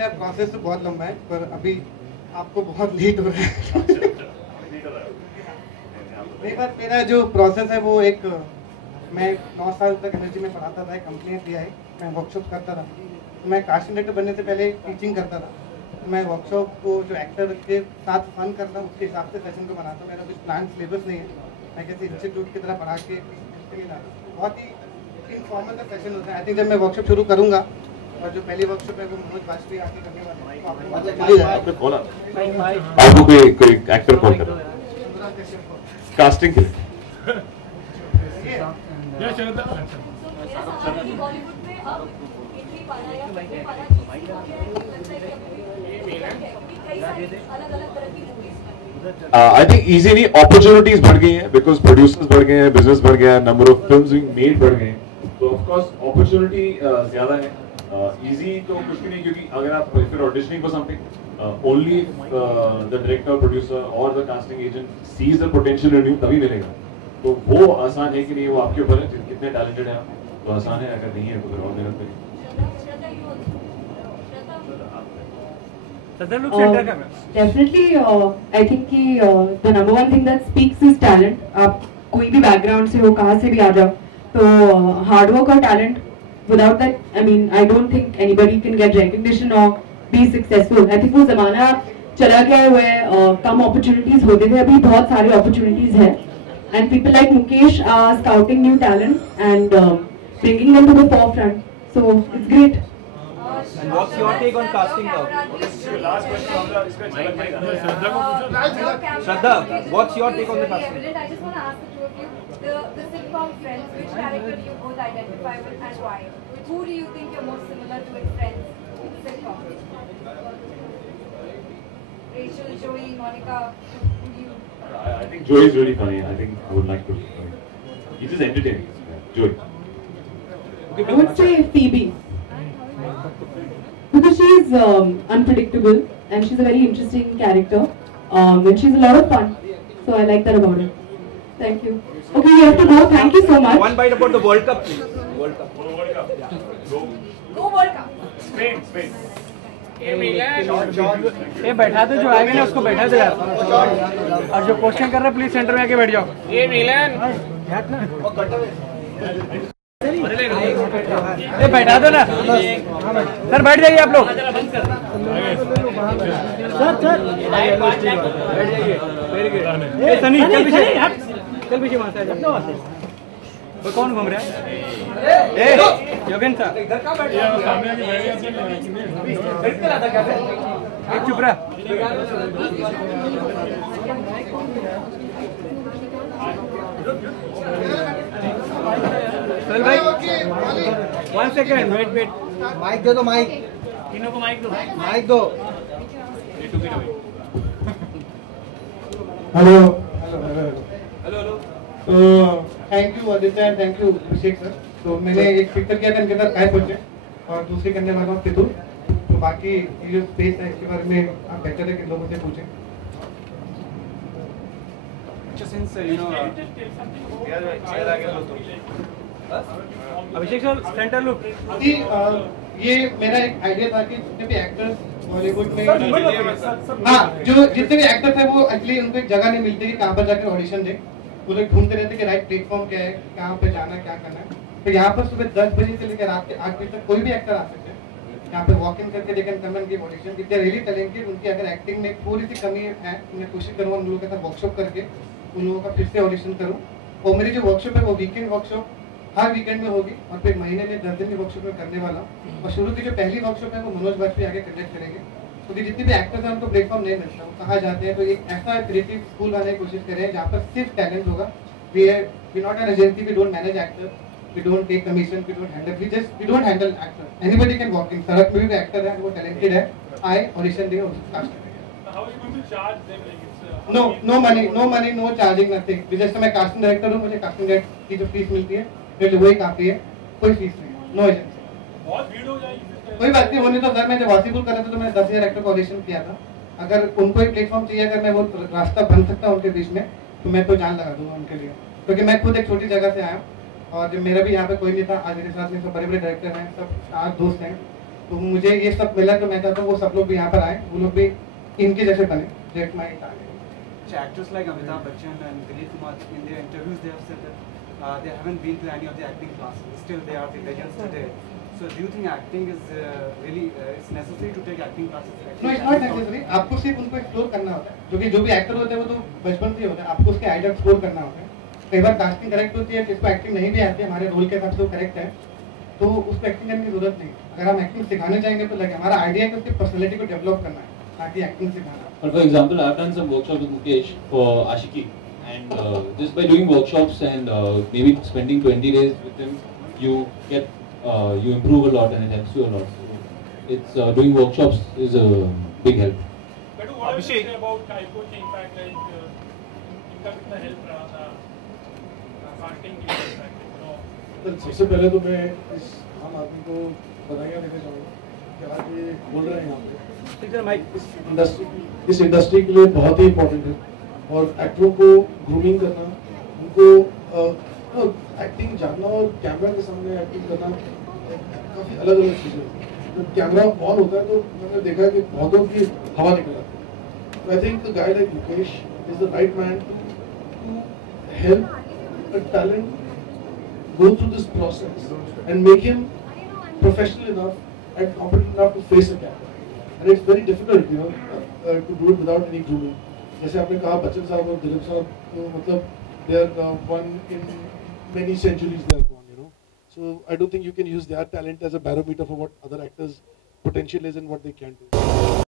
मेरा प्रोसेस तो बहुत लंबा है, पर अभी आपको बहुत लेट हो रहा है। मेरा जो प्रोसेस है वो एक, मैं 9 साल तक एनर्जी में पढ़ाता था, कंपनी थी आई, मैं वर्कशॉप करता था। तो मैं कास्टिंग डायरेक्टर बनने से पहले टीचिंग करता था। तो मैं वर्कशॉप को जो एक्टर के साथ फन करता हूँ उसके हिसाब से सेशन को बनाता हूँ। मेरा कुछ प्लान सिलेबस नहीं है, मैं किसी इंस्टीट्यूट की तरह पढ़ा के बहुत ही इनफॉर्मल का सेशन होता है। आई थिंक जब मैं वर्कशॉप शुरू करूँगा और जो पहली वर्कशॉप है वो मनोज वाजपेयी आके करने वाले हैं, आपको कोई एक्टर कॉल कर कास्टिंग के लिए। आई थिंक इजी नहीं, अपॉर्चुनिटीज बढ़ गई हैं बिकॉज प्रोड्यूसर्स बढ़ गए हैं, बिजनेस बढ़ गया है, number of films being made बढ़ गए हैं, तो ऑफ कोर्स अपॉर्चुनिटी ज्यादा है। इजी तो कुछ भी नहीं, क्योंकि अगर आप फिर auditioning for something only the director producer और the casting agent sees the potential in you तभी मिलेगा। तो वो आसान है कि नहीं, वो आपके ऊपर है, कितने टैलेंटेड हैं आप, तो आसान है, अगर नहीं है तो फिर और मेहनत करिए। Definitely, I think कि the number one thing that speaks is talent. आप कोई भी बैकग्राउंड से हो, कहाँ से भी आ जाओ, तो हार्ड वर्क और talent, without that, I mean, I don't think anybody can get recognition or be successful. I think वो ज़माना चला गया है, कम opportunities होते थे, अभी बहुत सारे opportunities हैं, and people like Mukesh are scouting new talent and bringing them to the forefront. So it's great. And what's your take on casting now? Last question. Shraddha, what's your take on the casting? I just want to ask the two of you, the sitcom Friends, which character do you both identify with and why? Who do you think you're most similar to in Friends, in the sitcom? Rachel, Joey, Monica, who do you? I think Joey is really funny. I think I would like to. He's just entertaining. Joey. I would say Phoebe. Because she is unpredictable and she's a very interesting character, and she's a lot of fun, so I like that about her. Thank you. Okay, we have to go. Thank you so much. One bite about the World Cup, please. World Cup. Go World Cup. Spain. ये बैठा दो, जो आएगा ना उसको बैठा दो यार, और जो क्वेश्चन कर रहा है प्लीज सेंटर में आके बैठ जाओ। ये मिलन ये बैठा दो ना सर, बैठ जाइए आप लोग। सनी चल पीछे, चल पीछे वहाँ से। वो कौन घूम रहा है? योगेन सर चुप रहा। चल भाई, 1 सेकेंड वेट। माइक दे दो, माइक तीनों को माइक दो, माइक दो। हेलो। तो thank you Aditya and thank you Abhishek sir. तो मैंने एक पिक्चर किया था इनके अंदर काय सोचे, और दूसरी करने वाला हूँ फितूर। तो बाकी ये जो स्पेस है इसके बारे में आप बेहतर है कि लोगों से पूछें। since you know Abhishek sir centre look. ये मेरा एक आइडिया था कि जितने भी एक्टर्स बॉलीवुड में, हाँ, जो जितने भी एक्टर्स हैं वो एक्चुअली उनको एक जगह नहीं मिलती कि कहाँ पर जाकर ऑडिशन दे। वो लोग ढूंढते रहते कि राइट प्लेटफॉर्म क्या है, कहाँ पे जाना है, क्या करना है। तो यहाँ पर सुबह 10 बजे से लेकर रात के 8 बजे तक कोई भी एक्टर आ सकते हैं। यहाँ पे वॉक इन करके देखकर कमेंट की audition, if they are really talented, उनकी अगर एक्टिंग में थोड़ी सी कमी है, मैं कोशिश करूँगा उन लोगों के साथ वर्कशॉप करके उन लोगों का फिर से ऑडिशन करूँ। और मेरी जो वर्कशॉप है वो वीकेंड वर्कशॉप हर वीकेंड में होगी, और फिर महीने में 10 दिन की वर्कशॉप में करने वाला हूँ। और शुरू की जो पहली वर्कशॉप है वो मनोज वाजपेयी आगे कंडक्ट करेंगे, क्योंकि जितने भी एक्टर्स हैं उनको प्लेटफॉर्म नहीं मिलता, वो कहाँ जाते हैं। तो एक ऐसा क्रिएटिव स्कूल बनाने की कोशिश करें जहाँ पर सिर्फ टैलेंट होगा। We not an agency, we don't manage actors, we don't take commission, we don't handle actors. Anybody can walk in. सड़क में भी एक्टर है, वो talented है, आए ऑडिशन दे और उसको कास्ट करें। How are you going to charge them? Like it's No money, no charging, nothing. जैसे मैं कास्टिंग डायरेक्टर हूँ, मुझे कास्टिंग डायरेक्टर की जो फीस मिलती है मेरे लिए वही काफी है, कोई फीस नहीं, नो एजेंसी। बहुत भीड़ हो जाएगी। कोई बात नहीं, होने तो सर मैं जब वासीपुर कर रहा था तो मैंने 10,000 एक्टर को ऑडिशन किया था। अगर उनको एक प्लेटफॉर्म चाहिए, अगर मैं वो रास्ता बन सकता हूँ उनके बीच में, तो मैं तो जान लगा दूंगा उनके लिए, क्योंकि मैं खुद एक छोटी जगह से आया हूँ और जब मेरा भी यहाँ पे कोई नहीं था, आज मेरे साथ में सब बड़े बड़े डायरेक्टर हैं, सब आज दोस्त हैं। तो मुझे ये सब मिला, तो मैं चाहता हूँ वो सब लोग भी यहाँ पर आए, वो लोग भी इनके जैसे बने. That's my target. Actors like Amitabh Bachchan and Dilip Kumar, in their interviews they have said that they haven't been to any of the acting classes. Still, they are the legends today. So, do you think acting is really it's necessary to take acting classes? No, it's not necessary. आपको सिर्फ उनको explore करना होता है. क्योंकि जो भी actor होते हैं वो तो बचपन से होता है. आपको उसके आइडिया एक्सप्लोर करना होता है. कई बार कास्टिंग करेक्ट होती है, किसको एक्टिंग नहीं भी आती है, हमारे रोल के हिसाब से वो करेक्ट है, तो उसको एक्टिंग करने की जरूरत नहीं. अगर हम एक्टिंग सिखाने चाहेंगे तो लगे हमारा आइडिया है कि उसकी पर्सनैलिटी को डेवलप करना है, ताकि एक्टिंग सिखाना. But for example, I've done some workshops with Mukesh for Ashiki, and just by doing workshops and maybe spending 20 days with him, you get you improve a lot and it helps you a lot. So it's doing workshops is a big help. But what do you say about type coaching? In fact, like इनका कितना help रहा था casting के लिए, you know? तो सबसे पहले तो मैं इस आम आदमी को बधाइयाँ देना चाहूँगा कि आज ये बोल रहे हैं यहाँ पे. इस इंडस्ट्री के लिए बहुत ही इम्पोर्टेंट है, और एक्टरों को ग्रूमिंग करना, उनको एक्टिंग जानना और कैमरा के सामने एक्टिंग करना काफ़ी अलग अलग चीज़ें हैं. जब कैमरा ऑन होता है तो मैंने देखा है कि बहुतों की हवा निकल आती है. तो I think the guy like Mukesh is the right man to help a talent go through this process and make him professional enough and competent enough to face a camera. And it's very difficult, you know, to do it without any grooming. जैसे आपने कहा बच्चन साहब और दिलीप साहब, तो मतलब they are one in many centuries they are gone, you know. So I don't think you can use their talent as a barometer for what other actors' potential is and what they can do.